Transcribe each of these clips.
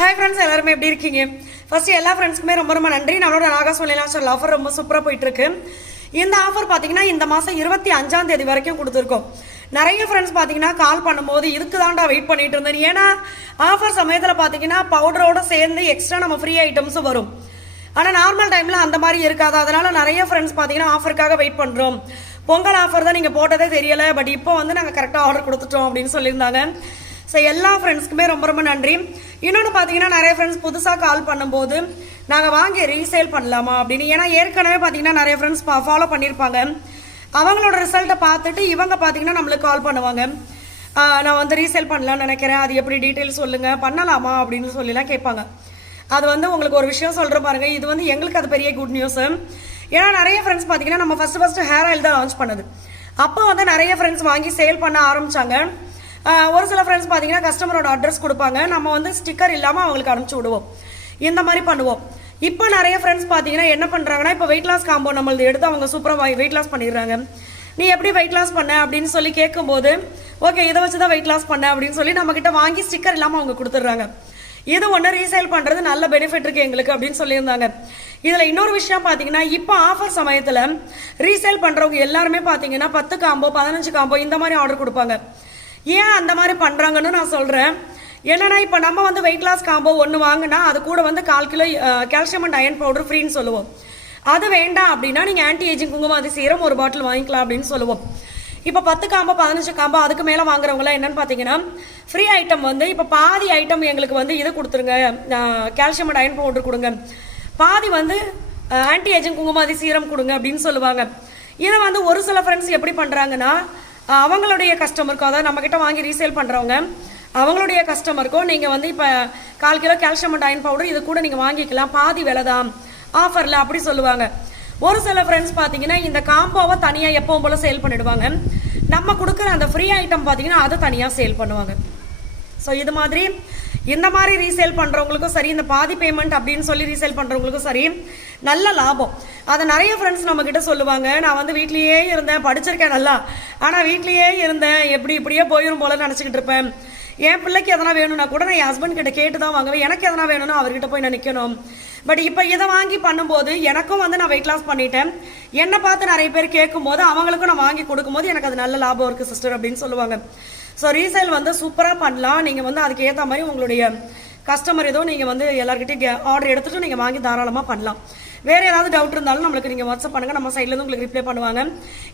Hi friends, எல்லாருமே எப்படி இருக்கீங்க? ஃபர்ஸ்ட் எல்லா ஃப்ரெண்ட்ஸ்க்குமே ரொம்ப ரொம்ப நன்றி. நம்மளோட நாகாஸ் ஒன்லைன் ஆஃபர் ரொம்ப சூப்பராக போயிட்டு இருக்கு. இந்த ஆஃபர் பார்த்தீங்கன்னா இந்த மாதம் 25ஆம் தேதி வரைக்கும் கொடுத்துருக்கோம். நிறைய ஃப்ரெண்ட்ஸ் பார்த்தீங்கன்னா கால் பண்ணும்போது இதுக்கு தான்டா வெயிட் பண்ணிட்டு இருந்தேன். ஏன்னா ஆஃபர் சமயத்தில் பார்த்தீங்கன்னா பவுடரோட சேர்ந்து எக்ஸ்ட்ரா நம்ம ஃப்ரீ ஐட்டம்ஸும் வரும். ஆனால் நார்மல் டைமில் அந்த மாதிரி இருக்காது. அதனால நிறைய ஃப்ரெண்ட்ஸ் பார்த்தீங்கன்னா ஆஃபருக்காக வெயிட் பண்ணுறோம். பொங்கல் ஆஃபர் தான் நீங்கள் போட்டதே தெரியலை, பட் இப்போ வந்து நாங்கள் கரெக்டாக ஆர்டர் கொடுத்துட்டோம் அப்படின்னு சொல்லியிருந்தாங்க. ஸோ எல்லா ஃப்ரெண்ட்ஸ்க்குமே ரொம்ப ரொம்ப நன்றி. இன்னொன்று பார்த்தீங்கன்னா நிறைய ஃப்ரெண்ட்ஸ் புதுசாக கால் பண்ணும்போது நாங்கள் வாங்கி ரீசேல் பண்ணலாமா அப்படின்னு. ஏன்னா ஏற்கனவே பார்த்தீங்கன்னா நிறைய ஃப்ரெண்ட்ஸ் ஃபாலோ பண்ணியிருப்பாங்க. அவங்களோட ரிசல்ட்டை பார்த்துட்டு இவங்க பார்த்தீங்கன்னா நம்மளுக்கு கால் பண்ணுவாங்க. நான் வந்து ரீசேல் பண்ணலான்னு நினைக்கிறேன், அது எப்படி டீட்டெயில்ஸ் சொல்லுங்கள், பண்ணலாமா அப்படின்னு சொல்லிலாம் கேட்பாங்க. அது வந்து உங்களுக்கு ஒரு விஷயம் சொல்கிறேன் பாருங்க, இது வந்து எங்களுக்கு அது பெரிய குட் நியூஸு. ஏன்னா நிறைய ஃப்ரெண்ட்ஸ் பார்த்தீங்கன்னா நம்ம ஃபஸ்ட்டு ஹேர் ஆயில் தான் லான்ச் பண்ணது. அப்போ வந்து நிறைய ஃப்ரெண்ட்ஸ் வாங்கி சேல் பண்ண ஆரம்பித்தாங்க. ஒரு சில ஃப்ரெண்ட்ஸ் பார்த்தீங்கன்னா கஸ்டமரோட அட்ரஸ் கொடுப்பாங்க, நம்ம வந்து ஸ்டிக்கர் இல்லாமல் அவங்களுக்கு அனுப்பிச்சி விடுவோம். இந்த மாதிரி பண்ணுவோம். இப்போ நிறைய ஃப்ரெண்ட்ஸ் பார்த்தீங்கன்னா என்ன பண்ணுறாங்கன்னா, இப்போ வெயிட் லாஸ் காம்போ நம்மளது எடுத்து அவங்க சூப்பராக வெயிட் லாஸ் பண்ணிடுறாங்க. நீ எப்படி வெயிட் லாஸ் பண்ண அப்படின்னு சொல்லி கேட்கும்போது, ஓகே இதை வச்சு தான் வெயிட் லாஸ் பண்ண அப்படின்னு சொல்லி நம்மக்கிட்ட வாங்கி ஸ்டிக்கர் இல்லாமல் அவங்க கொடுத்துட்றாங்க. இது ஒன்று ரீசேல் பண்ணுறது நல்ல பெனிஃபிட் இருக்குது எங்களுக்கு அப்படின்னு சொல்லியிருந்தாங்க. இதில் இன்னொரு விஷயம் பார்த்தீங்கன்னா, இப்போ ஆஃபர் சமயத்தில் ரீசேல் பண்ணுறவங்க எல்லாருமே பார்த்தீங்கன்னா 10 காம்போ 15 காம்போ இந்த மாதிரி ஆர்டர் கொடுப்பாங்க. ஏன் அந்த மாதிரி பண்ணுறாங்கன்னு நான் சொல்கிறேன். என்னன்னா இப்போ நம்ம வந்து வெயிட் லாஸ் காம்போ ஒன்று வாங்கினா அது கூட வந்து 1/4 kilo calcium and iron powder ஃப்ரீன்னு சொல்லுவோம். அது வேண்டாம் அப்படின்னா நீங்கள் ஆன்டி ஏஜிங் குங்குமாதி சீரம் ஒரு பாட்டில் வாங்கிக்கலாம் அப்படின்னு சொல்லுவோம். இப்போ 10 காம்போ 15 காம்போ அதுக்கு மேலே வாங்குறவங்களாம் என்னன்னு பார்த்தீங்கன்னா, ஃப்ரீ ஐட்டம் வந்து இப்போ பாதி ஐட்டம் எங்களுக்கு வந்து இது கொடுத்துருங்க, கால்சியம் அண்ட் அயன் பவுடர் கொடுங்க, பாதி வந்து ஆன்டி ஏஜிங் குங்குமாதி சீரம் கொடுங்க அப்படின்னு சொல்லுவாங்க. இதை வந்து ஒரு சில ஃப்ரெண்ட்ஸ் எப்படி பண்ணுறாங்கன்னா, அவங்களுடைய கஸ்டமருக்கும், அதாவது நம்மக்கிட்ட வாங்கி ரீசேல் பண்ணுறவங்க அவங்களுடைய கஸ்டமருக்கும் நீங்கள் வந்து இப்போ 1/4 kilo calcium and iron powder இது கூட நீங்கள் வாங்கிக்கலாம், பாதி விலை தான் ஆஃபரில் அப்படி சொல்லுவாங்க. ஒரு சில ஃப்ரெண்ட்ஸ் பார்த்தீங்கன்னா இந்த காம்போவை தனியாக எப்பவும் போல் சேல் பண்ணிடுவாங்க. நம்ம கொடுக்குற அந்த ஃப்ரீ ஐட்டம் பார்த்தீங்கன்னா அதை தனியாக சேல் பண்ணுவாங்க. ஸோ இது மாதிரி இந்த மாதிரி ரீசேல் பண்ணுறவங்களுக்கும் சரி, இந்த பாதி பேமெண்ட் அப்படின்னு சொல்லி ரீசேல் பண்ணுறவங்களுக்கும் சரி நல்ல லாபம். அதை நிறைய ஃப்ரெண்ட்ஸ் நம்மக்கிட்ட சொல்லுவாங்க, நான் வந்து வீட்லேயே இருந்தேன், படிச்சிருக்கேன் நல்லா, ஆனால் வீட்லேயே இருந்தேன், இப்படியே போயிடும் போல நினச்சிக்கிட்டு இருப்பேன். என் பிள்ளைக்கு எதனா வேணும்னா கூட நான் என் ஹஸ்பண்ட் கிட்ட கேட்டு தான் வாங்குவேன், எனக்கு எதனா வேணும்னா அவர்கிட்ட போய் நான் நிற்கணும். பட் இப்போ இதை வாங்கி பண்ணும்போது எனக்கும் வந்து நான் வெயிட் லாஸ் பண்ணிட்டேன், என்னை பார்த்து நிறைய பேர் கேட்கும்போது அவங்களுக்கும் நான் வாங்கி கொடுக்கும்போது எனக்கு அது நல்ல லாபம் இருக்குது சிஸ்டர் அப்படின்னு சொல்லுவாங்க. ஸோ ரீசேல் வந்து சூப்பராக பண்ணலாம். நீங்கள் வந்து அதுக்கு ஏற்ற மாதிரி உங்களுடைய கஸ்டமர் ஏதோ நீங்கள் வந்து எல்லாருக்கிட்டையும் ஆர்டர் எடுத்துகிட்டு நீங்கள் வாங்கி தாராளமாக பண்ணலாம். வேறு ஏதாவது டவுட் இருந்தாலும் நம்மளுக்கு நீங்கள் வாட்ஸ்அப் பண்ணுங்கள், நம்ம சைட்லேருந்து உங்களுக்கு ரிப்ளை பண்ணுவாங்க.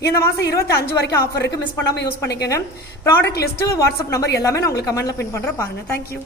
இந்த மாதம் 25 வரைக்கும் ஆஃபர் இருக்குது, மிஸ் பண்ணாமல் யூஸ் பண்ணிக்கோங்க. ப்ராடக்ட் லிஸ்ட்டு வாட்ஸ்அப் நம்பர் எல்லாமே நான் உங்களுக்கு கமெண்ட்டில் பின் பண்ணுறேன், பாருங்கள். தேங்க்யூ.